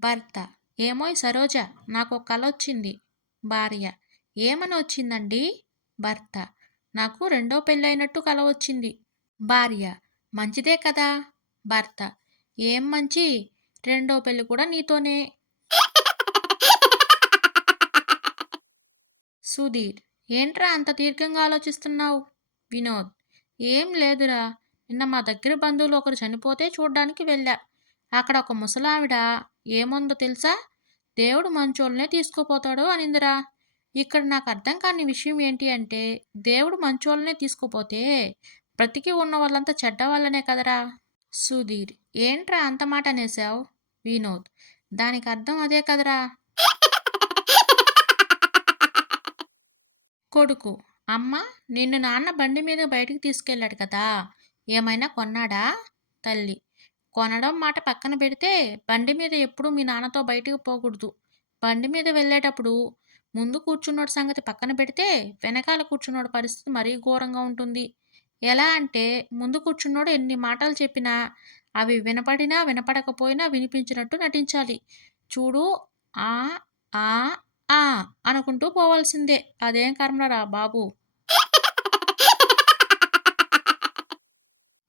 భర్త: ఏమోయ్ సరోజ, నాకో కలొచ్చింది. భార్య: ఏమని వచ్చిందండి? భర్త: నాకు రెండో పెళ్ళైనట్టు కల వచ్చింది. భార్య: మంచిదే కదా. భర్త: ఏం మంచి, రెండో పెళ్ళి కూడా నీతోనే. సుధీర్: ఏంట్రా అంత దీర్ఘంగా ఆలోచిస్తున్నావు? వినోద్: ఏం లేదురా, నిన్న మా దగ్గర బంధువులు ఒకరు చనిపోతే చూడ్డానికి వెళ్ళా. అక్కడ ఒక ముసలావిడ ఏముందో తెలుసా? దేవుడు మంచోళ్ళనే తీసుకుపోతాడు అనిందిరా. ఇక్కడ నాకు అర్థం కాని విషయం ఏంటి అంటే, దేవుడు మంచోళ్ళనే తీసుకుపోతే బ్రతికి ఉన్న వాళ్ళంతా చెడ్డవాళ్ళనే కదరా. సుధీర్: ఏంట్రా అంత మాట అనేసావు? వినోద్: దానికి అర్థం అదే కదరా. కొడుకు: అమ్మ, నిన్ను నాన్న బండి మీద బయటికి తీసుకెళ్ళాడు కదా, ఏమైనా కొన్నాడా? తల్లి: కొనడం మాట పక్కన పెడితే బండి మీద ఎప్పుడూ మీ నాన్నతో బయటికి పోకూడదు. బండి మీద వెళ్ళేటప్పుడు ముందు కూర్చున్నోడి సంగతి పక్కన పెడితే వెనకాల కూర్చున్నోడి పరిస్థితి మరీ ఘోరంగా ఉంటుంది. ఎలా అంటే, ముందు కూర్చున్నోడు ఎన్ని మాటలు చెప్పినా అవి వినపడినా వినపడకపోయినా వినిపించినట్టు నటించాలి. చూడు, ఆ ఆ ఆ అనుకుంటూ పోవాల్సిందే. అదేం కర్మరా బాబు.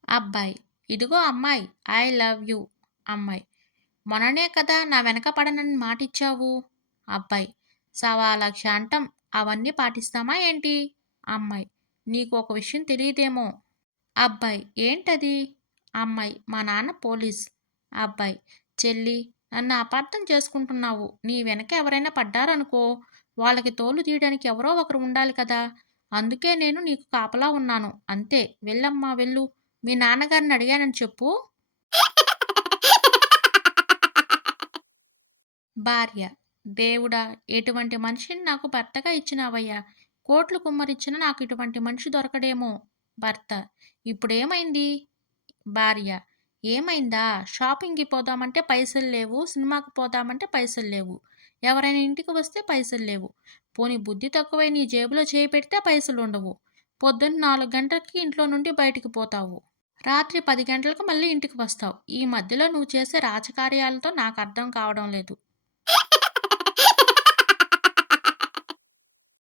అబ్బాయి: ఇదిగో అమ్మాయి, ఐ లవ్ యూ. అమ్మాయి: మొన్ననే కదా నా వెనక పడనని మాటిచ్చావు. అబ్బాయి: సవా లక్ష అంటాం, అవన్నీ పాటిస్తామా ఏంటి? అమ్మాయి: నీకు ఒక విషయం తెలియదేమో. అబ్బాయి: ఏంటది? అమ్మాయి: మా నాన్న పోలీస్. అబ్బాయి: చెల్లి, నన్ను అపార్థం చేసుకుంటున్నావు. నీ వెనక ఎవరైనా పడ్డారనుకో, వాళ్ళకి తోలు తీయడానికి ఎవరో ఒకరు ఉండాలి కదా. అందుకే నేను నీకు కాపలా ఉన్నాను అంతే. వెళ్ళమ్మా వెళ్ళు, మీ నాన్నగారిని అడిగానని చెప్పు. భార్య: దేవుడా, ఎటువంటి మనిషిని నాకు భర్తగా ఇచ్చినావయ్యా. కోట్లు కుమ్మరిచ్చినా నాకు ఇటువంటి మనిషి దొరకడేమో. భర్త: ఇప్పుడేమైంది? భార్య: ఏమైందా? షాపింగ్కి పోదామంటే పైసలు లేవు, సినిమాకి పోదామంటే పైసలు లేవు, ఎవరైనా ఇంటికి వస్తే పైసలు లేవు. పోనీ బుద్ధి తక్కువై నీ జేబులో చేయి పెడితే పైసలు ఉండవు. పొద్దున్న 4 గంటలకి ఇంట్లో నుండి బయటికి పోతావు, రాత్రి 10 గంటలకు మళ్ళీ ఇంటికి వస్తావు. ఈ మధ్యలో నువ్వు చేసే రాజకార్యాలతో నాకు అర్థం కావడం లేదు.